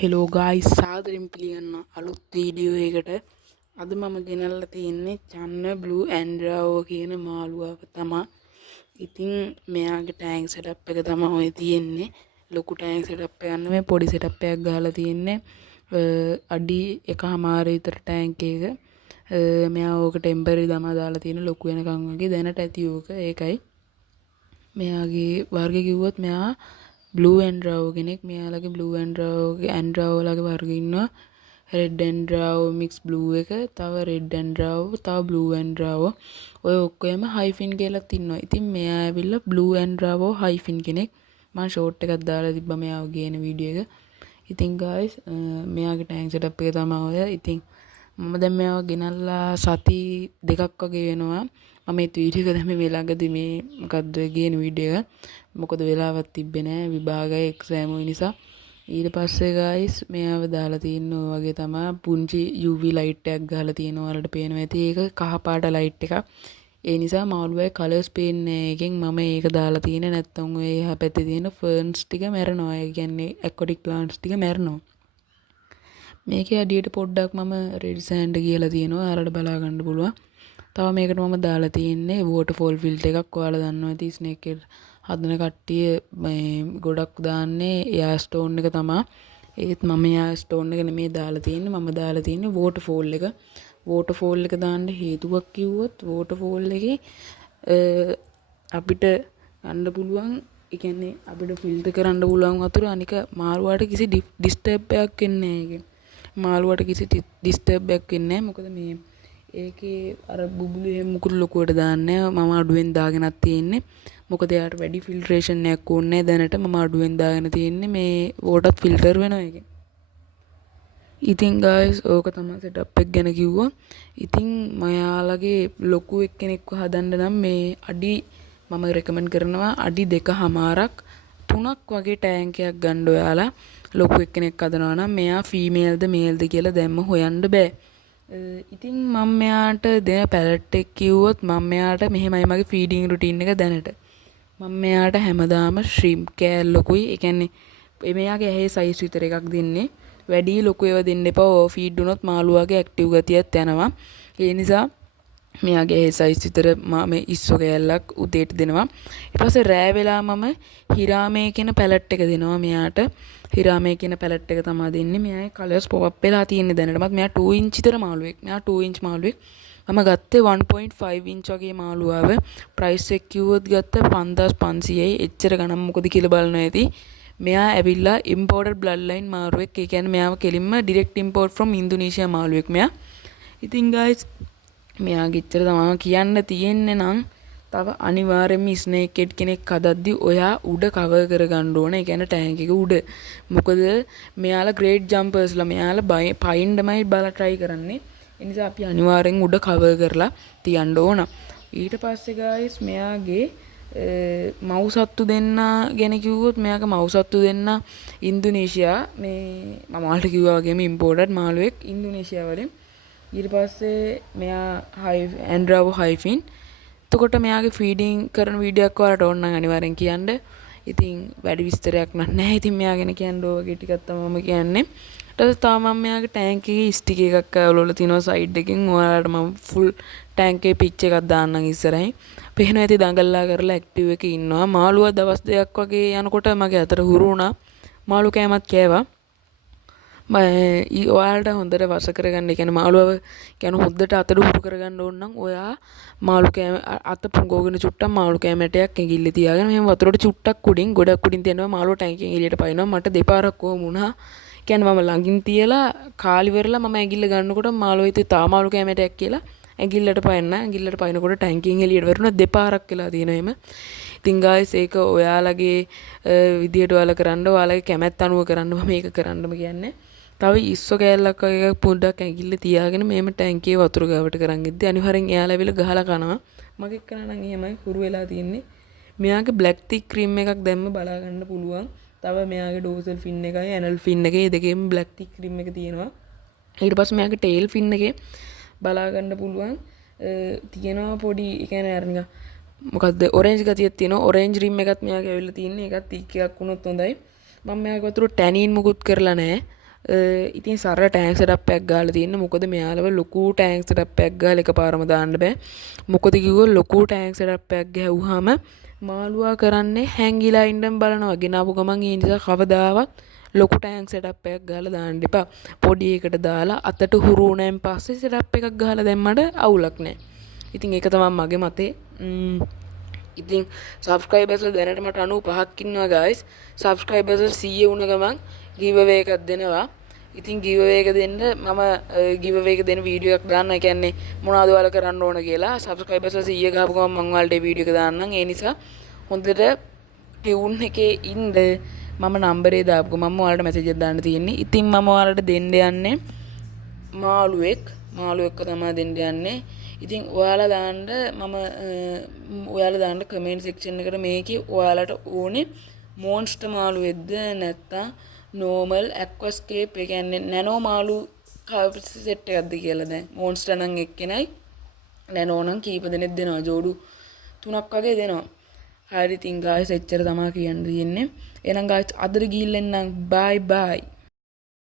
Hello ගායිස් සාදරෙන් පිළිගන්න අලුත් video එකට. අද මම ගෙනල්ලා තියෙන්නේ චන්න බ්ලූ ඇන්ඩ්‍රාවෝ කියන මාළුවාව තමයි. ඉතින් මෙයාගේ ටැංක් සෙටප් එක තමයි ඔය තියෙන්නේ. ලොකු ටැංක් සෙටප් එකක් නෙමෙයි පොඩි සෙටප් එකක් ගහලා තියෙන්නේ. අඩි 1.5 විතර ටැංක් එක. මෙයා ඕක ටෙම්පරරි තමයි දාලා තියෙන්නේ ලොකු වෙනකන් වගේ දැනට ඇති ඕක. ඒකයි මෙයාගේ වර්ගය කිව්වොත් මෙයා බ්ලූ ඇන්ඩ්‍රාවෝ කෙනෙක්. මෙයාලගේ බ්ලූ ඇන්ඩ්‍රාවෝලාගේ වර්ග ඉන්නවා. රෙඩ් ඇන්ඩ්‍රාවෝ මික්ස් බ්ලූ එක, තව රෙඩ් ඇන්ඩ්‍රාවෝ, තව බ්ලූ ඇන්ඩ්‍රාවෝ. ඔය ඔක්කොම හයිෆින් කියලාත් ඉන්නවා. ඉතින් මෙයා ඇවිල්ලා බ්ලූ ඇන්ඩ්‍රාවෝ හයිෆින් කෙනෙක්. මම ෂෝට් එකක් දාලා තිබ්බා මෙයාව ගේන වීඩියෝ එක. ඉතින් ගායිස් මෙයාගේ ටැංක් සෙටප් එක තමයි ඔය. ඉතින් මම දැන් මෙයාව ගෙනල්ලා සති දෙකක් වගේ වෙනවා. මම මේ වීඩියෝ එක දැම්මේ මේ ළඟදී මේ මොකද්ද ගේන වීඩියෝ එක. මොකද වෙලාවක් තිබ්බේ නැහැ විභාගය එක්සෑම් නිසා. ඊට පස්සේ ගායිස් මෙයාව දාලා තියෙන ඔය වගේ තමයි පුංචි UV ලයිට් එකක් ගහලා තියෙනවා. ඔයාලට පේනවා ඇති ඒක කහ පාට ලයිට් එකක්. ඒ නිසා මාළුවාගේ කලර්ස් පේන්නේ එකෙන් මම ඒක දාලා තියෙන්නේ. නැත්තම් ඔය එහා පැත්තේ තියෙන ෆර්න්ස් ටික මැරෙනවා. ඒ කියන්නේ ඇක්වටික් ප්ලාන්ට්ස් ටික මැරෙනවා. මේකේ අඩියට පොඩ්ඩක් මම රෙඩ් සෑන්ඩ් කියලා තියෙනවා. ඔයාලට බලා ගන්න පුළුවන්. තව මේකට මම දාලා තියෙන්නේ වෝටර්ෆෝල් ෆිල්ටර් එකක්. ඔයාලා දන්නවා ඇති ස්නේක් එක හදන කට්ටිය මේ ගොඩක් දාන්නේ එයා ස්ටෝන් එක තමයි. ඒත් මම එයා ස්ටෝන් එක නෙමෙයි දාලා තියෙන්නේ. මම දාලා තියෙන්නේ වෝටර්ෆෝල් එක. වෝටර්ෆෝල් එක දාන්න හේතුවක් කිව්වොත් වෝටර්ෆෝල් එකේ අපිට ගන්න පුළුවන් ඒ කියන්නේ අපිට ෆිල්ටර් කරන්න පුළුවන් වතුර අනික මාළුවාට කිසි ඩිස්ටර්බ් එකක් එන්නේ නැහැ ඒකෙන්. මාළුවාට කිසි ඩිස්ටර්බ් එකක් එන්නේ නැහැ. මොකද මේ ඒකේ අර බුබුලු එහෙම මුකුත් ලොකුවට දාන්නේ නැහැ. මම අඩුවෙන් දාගෙනත් තියෙන්නේ. මොකද එයාට වැඩි ෆිල්ටරේෂන් එකක් ඕනේ දැනට. මම අඩුවෙන් දාගෙන තියෙන්නේ මේ වෝටර් ෆිල්ටර් වෙනවා ඒකේ. ඉතින් ගායිස් ඕක තමයි සෙටප් එක ගැන කිව්වා. ඉතින් මයාලගේ ලොකු එක්කෙනෙක්ව හදන්න නම් මේ අඩි මම රෙකමන්ඩ් කරනවා අඩි 2.5ක් 3ක් වගේ ටැංක් එකක් ගන්න ඔයාලා. ලොකු එක්කෙනෙක් හදනවා නම් මෙයා ෆීමේල්ද මේල්ද කියලා දැම්ම හොයන්න බෑ. ඉතින් මම මෙයාට දෙන පැලට් එක කිව්වොත් මම මෙයාට මෙහෙමයි මගේ ෆීඩින් රුටීන් එක දැනට. මම මෙයාට හැමදාම ශ්‍රිම්ප් කෑල්ලකුයි ඒ කියන්නේ මෙයාගේ ඇහි සයිස් විතර එකක් දෙන්නේ. වැඩි ලොකු ඒවා දෙන්න එපා. ඕවර් ෆීඩ් වුණොත් මාළුවාගේ ඇක්ටිව් ගතියත් යනවා. ඒ නිසා මෙයාගේ ඇහි සයිස් විතර මම ඉස්සෝ කෑල්ලක් උදේට දෙනවා. ඊට පස්සේ රෑ වෙලා මම හිරාමේ කියන පැලට් එක දෙනවා මෙයාට. හිරාමේ කියන පැලට් එක තමයි දෙන්නේ. මෙයාගේ කලර්ස් පොප් අප් වෙලා තියෙන්නේ දැනටමත්. මෙයා 2 ඉන්ච් විතර මාළුවෙක්. මෙයා 2 ඉන්ච් මාළුවෙක්. මම ගත්තේ 1.5 ඉන්ච් වගේ මාළුවාව. ප්‍රයිස් එක කිව්වොත් ගත්ත 5500යි. එච්චර ගණන් මොකද කියලා බලනවා ඇති. මෙයා ඇවිල්ලා ඉම්පෝර්ටඩ් බ්ලඩ් ලයින් මාළුවෙක්. ඒ කියන්නේ මෙයාව කෙලින්ම ඩිරෙක්ට් ඉම්පෝර්ට් ෆ්‍රොම් ඉන්දුනීසියා මාළුවෙක් මෙයා. ඉතින් ගයිස් මෙයාගේ ඉච්චර තමයි කියන්න තියෙන්නේ නම් තව අනිවාර්යයෙන්ම ස්නේක් හෙඩ් කෙනෙක් හදද්දි ඔයා උඩ කවර් කරගන්න ඕන. ඒ කියන්නේ ටැංක් එක උඩ. මොකද මෙයාලා ග්‍රේට් ජම්පර්ස්ලා මෙයාලා පයින්ඩමයි බලා try කරන්නේ. ඒ නිසා අපි අනිවාර්යෙන් උඩ කවර් කරලා තියන්න ඕන. ඊට පස්සේ ගායිස් මෙයාගේ මව්සත්තු දෙන්න ගැන කිව්වොත් මෙයාගේ මව්සත්තු දෙන්න ඉන්දුනීසියා මේ මම ඔයාලට කිව්වා වගේම ඉම්පෝර්ටඩ් මාළුවෙක් ඉන්දුනීසියා වලින්. ඊට පස්සේ මෙයා ඇන්ඩ්‍රාවෝ හයිෆින්. එතකොට මෙයාගේ ෆීඩින් කරන වීඩියෝ එකක් ඔයාලට ඕන නම් අනිවාර්යෙන් කියන්න. ඉතින් වැඩි විස්තරයක් නැහැ. ඉතින් මෙයා ගැන කියන්න ඕන වගේ ටිකක් තමයි මම කියන්නේ. ඊට පස්සේ තාම මම මෙයාගේ ටැංක් එකේ ස්ටික් එකක් අලවලා තිනවා සයිඩ් එකෙන්. ඔයාලට මම ෆුල් ටැංක් එකේ පිච් එකක් දාන්නම් ඉස්සරහින්. පේනවා ඇති දඟලලා කරලා ඇක්ටිව් එකේ ඉන්නවා. මාළුවා දවස් දෙකක් වගේ යනකොට මගේ අතට හුරු වුණා. මාළු කෑමත් කෑවා. ඔයාලට හොඳට වස කරගන්න. ඒ කියන්නේ මාළුවව කියන්නේ හොද්දට අතට හුරු කරගන්න ඕන නම් ඔයා මාළු කෑම අත පුංගෝගෙන චුට්ටක් මාළු කෑමටයක් ඇඟිල්ලේ තියාගෙන මෙහෙම වතුරට චුට්ටක් උඩින් ගොඩක් උඩින් තියනවා මාළුව ටැංකියෙන් එළියට පයින්නවා. මට දෙපාරක් කොහොම වුණා. කියන්නේ මම ළඟින් තියලා කාලි වෙරලා මම ඇඟිල්ල ගන්නකොට මාළුව හිතුවේ තා මාළු කෑමටයක් කියලා ඇඟිල්ලට පයින්න. ඇඟිල්ලට පයින්නකොට ටැංකියෙන් එළියට වැටුණා. දෙපාරක් වෙලා තියෙනවා එහෙම. ඉතින් ගායිස් ඒක ඔයාලගේ විදියට ඔයාලා කරන්න ඔයාලගේ කැමැත්ත අනුව කරන්න මම මේක කරන්නම කියන්නේ. තව ඉස්සෝ කෑල්ලක් වගේ පොඩ්ඩක් ඇඟිල්ල තියාගෙන මේම ටැංකියේ වතුර ගාවට කරන් ඉද්දි අනිවාර්යෙන් එයාලා ඇවිල්ලා ගහලා කනවා. මගේ එක්කන නම් එහෙමයි හුරු වෙලා තියෙන්නේ. මෙයාගේ බ්ලැක් ටික් ක්‍රීම් එකක් දැම්ම බලා ගන්න පුළුවන්. තව මෙයාගේ ඩෝසල් ෆින් එකයි ඇනල් ෆින් එකේ දෙකේම බ්ලැක් ටික් ක්‍රීම් එක තියෙනවා. ඊට පස්සේ මෙයාගේ ටේල් ෆින් එකේ බලා ගන්න පුළුවන් තියෙනවා පොඩි ඒ කියන්නේ අර නිකන් මොකද්ද ඔරෙන්ජ් ගතියක් තියෙනවා. ඔරෙන්ජ් රිම් එකත් මෙයාගේ ඇවිල්ලා තියෙන්නේ. ඒකත් ටික් එකක් වුණොත් හොඳයි. මම මෙයාගේ වතුර ටැනින් මුකුත් කරලා නැහැ. ඉතින් සර ටෑන්ක් සෙටප් එකක් ගාලා තියෙන්නේ. මොකද මෙයාලව ලොකු ටෑන්ක් සෙටප් එකක් ගාලා එකපාරම දාන්න බෑ. මොකද කිව්වොත් ලොකු ටෑන්ක් සෙටප් එකක් ගහුවාම මාළුවා කරන්නේ හැංගිලා ඉඳන් බලනවා. ගෙනාවු ගමන් ඒ නිසා කවදාවත් ලොකු ටෑන්ක් සෙටප් එකක් ගාලා දාන්න එපා. පොඩි එකට දාලා අතට හුරු වුණාන් පස්සේ සෙටප් එකක් ගහලා දැම්මට අවුලක් නැහැ. ඉතින් ඒක තමයි මගේ මතේ. ඉතින් සබස්ක්‍රයිබර්ස් දැනට මට 95ක් ඉන්නවා guys. සබස්ක්‍රයිබර්ස් 100 වුණ ගමන් giveaway එකක් දෙනවා. ඉතින් giveaway එක දෙන්න මම giveaway එක දෙන වීඩියෝ එකක් දාන්න. ඒ කියන්නේ මොනවද ඔයාලා කරන්න ඕන කියලා. සබස්ක්‍රයිබර්ස් 100 ගහපු ගමන් මම ඔයාලට වීඩියෝ එක දාන්නම්. ඒ නිසා හොඳට ටියුන් එකේ ඉන්න මම නම්බරේ දාපු මම ඔයාලට මැසේජ් එකක් දාන්න තියෙන්නේ. ඉතින් මම ඔයාලට දෙන්න යන්නේ මාළුවෙක් තමයි දෙන්න යන්නේ. ඉතින් ඔයාලා දාන්න කමෙන්ට් සෙක්ෂන් එකට මේකේ ඔයාලට ඕනේ මොන්ස්ටර් මාළුවෙක්ද නැත්නම් normal aquascape ඒ කියන්නේ නැනෝ මාළු සෙට් එකක්ද කියලා. දැන් මොන්ස්ටර් නම් එක්කෙනයි නැනෝ නම් කීප දෙනෙක් දෙනවා. ජෝඩු 3ක් වගේ දෙනවා. හරි ඉතින් guys එච්චර තමයි කියන්න තියෙන්නේ. එහෙනම් guys අදට ගිහින් එන්නම්. bye bye.